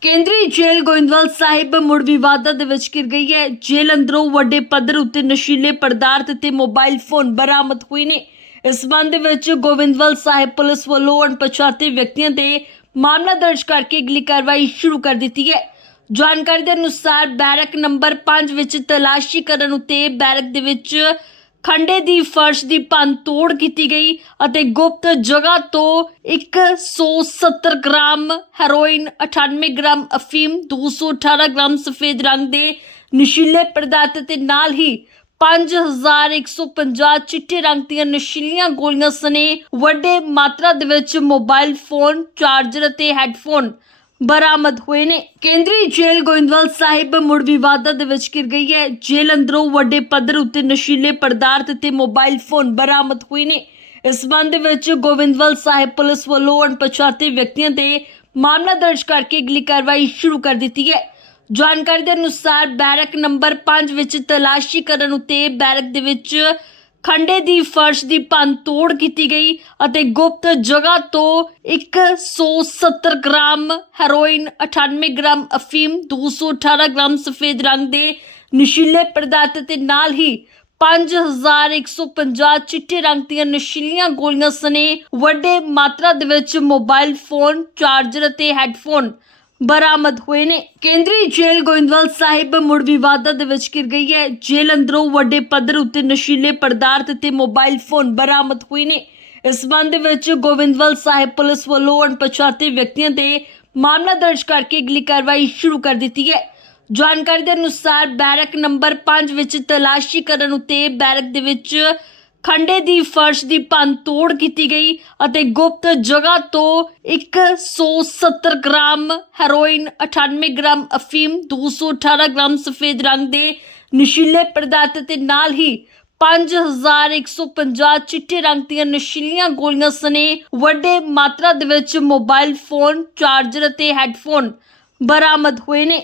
ਕੇਂਦਰੀ ਜੇਲ੍ਹ ਗੋਇੰਦਵਾਲ ਸਾਹਿਬ ਮੁੜ ਵਿਵਾਦਾਂ ਦੇ ਵਿੱਚ ਘਿਰ ਗਈ ਹੈ। ਜੇਲ੍ਹ ਅੰਦਰੋਂ ਵੱਡੇ ਪੱਧਰ ਉੱਤੇ ਨਸ਼ੀਲੇ ਪਦਾਰਥ ਤੇ ਮੋਬਾਈਲ ਫੋਨ ਬਰਾਮਦ ਹੋਏ ਨੇ। ਇਸ ਸੰਬੰਧ ਵਿੱਚ ਗੋਇੰਦਵਾਲ ਸਾਹਿਬ ਪੁਲਿਸ ਵੱਲੋਂ ਅਣਪਛਾਤੇ ਵਿਅਕਤੀਆਂ ਤੇ ਮਾਮਲਾ ਦਰਜ ਕਰਕੇ ਅਗਲੀ ਕਾਰਵਾਈ ਸ਼ੁਰੂ ਕਰ ਦਿੱਤੀ ਹੈ। ਜਾਣਕਾਰੀ ਦੇ ਅਨੁਸਾਰ ਬੈਰਕ ਨੰਬਰ 5 ਵਿੱਚ ਤਲਾਸ਼ੀ ਕਰਨ ਉਤੇ ਬੈਰਕ ਦੇ ਵਿੱਚ ਖੰਡੇ ਦੀ ਫਰਸ਼ ਦੀ ਭੰਨ ਤੋੜ ਕੀਤੀ ਗਈ ਅਤੇ ਗੁਪਤ ਜਗ੍ਹਾ ਤੋਂ 170 ਗ੍ਰਾਮ ਹੈਰੋਇਨ 98 ਗ੍ਰਾਮ ਅਫੀਮ 218 ਗ੍ਰਾਮ ਸਫੇਦ ਰੰਗ ਦੇ ਨਸ਼ੀਲੇ ਪਦਾਰਥ ਤੇ ਨਾਲ ਹੀ 5150 ਚਿੱਟੇ ਰੰਗ ਦੀਆਂ ਨਸ਼ੀਲੀਆਂ ਗੋਲੀਆਂ ਸਨੇ ਵੱਡੇ ਮਾਤਰਾ ਦੇ ਵਿੱਚ ਮੋਬਾਈਲ ਫੋਨ, ਚਾਰਜਰ ਅਤੇ ਹੈੱਡਫੋਨ। ਬਰਾਮਦ ਹੋਏ ਨੇ। ਕੇਂਦਰੀ ਜੇਲ੍ਹ ਗੋਇੰਦਵਾਲ ਸਾਹਿਬ ਮੁੜ ਵਿਵਾਦਾਂ ਦੇ ਵਿੱਚ ਘਿਰ ਗਈ ਹੈ। ਜੇਲ੍ਹ ਅੰਦਰੋਂ ਵੱਡੇ ਪੱਧਰ ਉੱਤੇ ਨਸ਼ੀਲੇ ਪਦਾਰਥ ਤੇ ਮੋਬਾਈਲ ਫੋਨ ਬਰਾਮਦ ਹੋਏ ਨੇ। ਇਸ ਸੰਬੰਧ ਵਿੱਚ ਗੋਇੰਦਵਾਲ ਸਾਹਿਬ ਪੁਲਿਸ ਵੱਲੋਂ ਅਣਪਛਾਤੇ ਵਿਅਕਤੀਆਂ ਤੇ ਮਾਮਲਾ ਦਰਜ ਕਰਕੇ ਅਗਲੀ ਕਾਰਵਾਈ ਸ਼ੁਰੂ ਕਰ ਦਿੱਤੀ ਹੈ। ਜਾਣਕਾਰੀ ਦੇ ਅਨੁਸਾਰ ਬੈਰਕ ਨੰਬਰ 5 ਵਿੱਚ ਤਲਾਸ਼ੀ ਕਰਨ ਉਤੇ ਬੈਰਕ ਦੇ ਵਿੱਚ ਖੰਡੇ ਦੀ ਫਰਸ਼ ਦੀ ਭੰਨ ਤੋੜ ਕੀਤੀ ਗਈ ਅਤੇ ਗੁਪਤ ਜਗ੍ਹਾ ਤੋਂ 170 ਗ੍ਰਾਮ ਹੈਰੋਇਨ 98 ਗ੍ਰਾਮ ਅਫੀਮ 218 ਗ੍ਰਾਮ ਸਫੇਦ ਰੰਗ ਦੇ ਨਸ਼ੀਲੇ ਪਦਾਰਥ ਤੇ ਨਾਲ ਹੀ 5150 ਚਿੱਟੇ ਰੰਗ ਦੀਆਂ ਨਸ਼ੀਲੀਆਂ ਗੋਲੀਆਂ ਸਨੇ ਵੱਡੇ ਮਾਤਰਾ ਦੇ ਵਿੱਚ ਮੋਬਾਈਲ ਫੋਨ, ਚਾਰਜਰ ਅਤੇ ਹੈੱਡਫੋਨ। ਬਰਾਮਦ ਹੋਏ ਨੇ। ਕੇਂਦਰੀ ਜੇਲ੍ਹ ਗੋਇੰਦਵਾਲ ਸਾਹਿਬ ਮੁੜ ਵਿਵਾਦਾਂ ਦੇ ਵਿੱਚ ਘਿਰ ਗਈ ਹੈ। ਜੇਲ੍ਹ ਅੰਦਰੋਂ ਵੱਡੇ ਪੱਧਰ ਉੱਤੇ ਨਸ਼ੀਲੇ ਪਦਾਰਥ ਤੇ ਮੋਬਾਈਲ ਫੋਨ ਬਰਾਮਦ ਹੋਏ ਨੇ। ਇਸ ਸੰਬੰਧ ਵਿੱਚ ਗੋਬਿੰਦਵਾਲ ਸਾਹਿਬ ਪੁਲਿਸ ਵੱਲੋਂ ਅਣਪਛਾਤੇ ਵਿਅਕਤੀਆਂ ਦੇ ਮਾਮਲਾ ਦਰਜ ਕਰਕੇ ਅਗਲੀ ਕਾਰਵਾਈ ਸ਼ੁਰੂ ਕਰ ਦਿੱਤੀ ਹੈ। ਜਾਣਕਾਰੀ ਦੇ ਅਨੁਸਾਰ ਬੈਰਕ ਨੰਬਰ 5 ਵਿੱਚ ਤਲਾਸ਼ੀ ਕਰਨ ਉਤੇ ਬੈਰਕ ਦੇ ਵਿੱਚ ਖੰਡੇ ਦੀ ਫਰਸ਼ ਦੀ ਭੰਨ ਤੋੜ ਕੀਤੀ ਗਈ ਅਤੇ ਗੁਪਤ ਜਗ੍ਹਾ ਤੋਂ 170 ਗ੍ਰਾਮ ਹੈਰੋਇਨ 98 ਗ੍ਰਾਮ ਅਫੀਮ 218 ਗ੍ਰਾਮ ਸਫੇਦ ਰੰਗ ਦੇ ਨਸ਼ੀਲੇ ਪਦਾਰਥ ਤੇ ਨਾਲ ਹੀ 5150 ਚਿੱਟੇ ਰੰਗ ਦੀਆਂ ਨਸ਼ੀਲੀਆਂ ਗੋਲੀਆਂ ਸਨੇ ਵੱਡੇ ਮਾਤਰਾ ਦੇ ਵਿੱਚ ਮੋਬਾਈਲ ਫੋਨ, ਚਾਰਜਰ ਅਤੇ ਹੈੱਡਫੋਨ ਬਰਾਮਦ ਹੋਏ ਨੇ।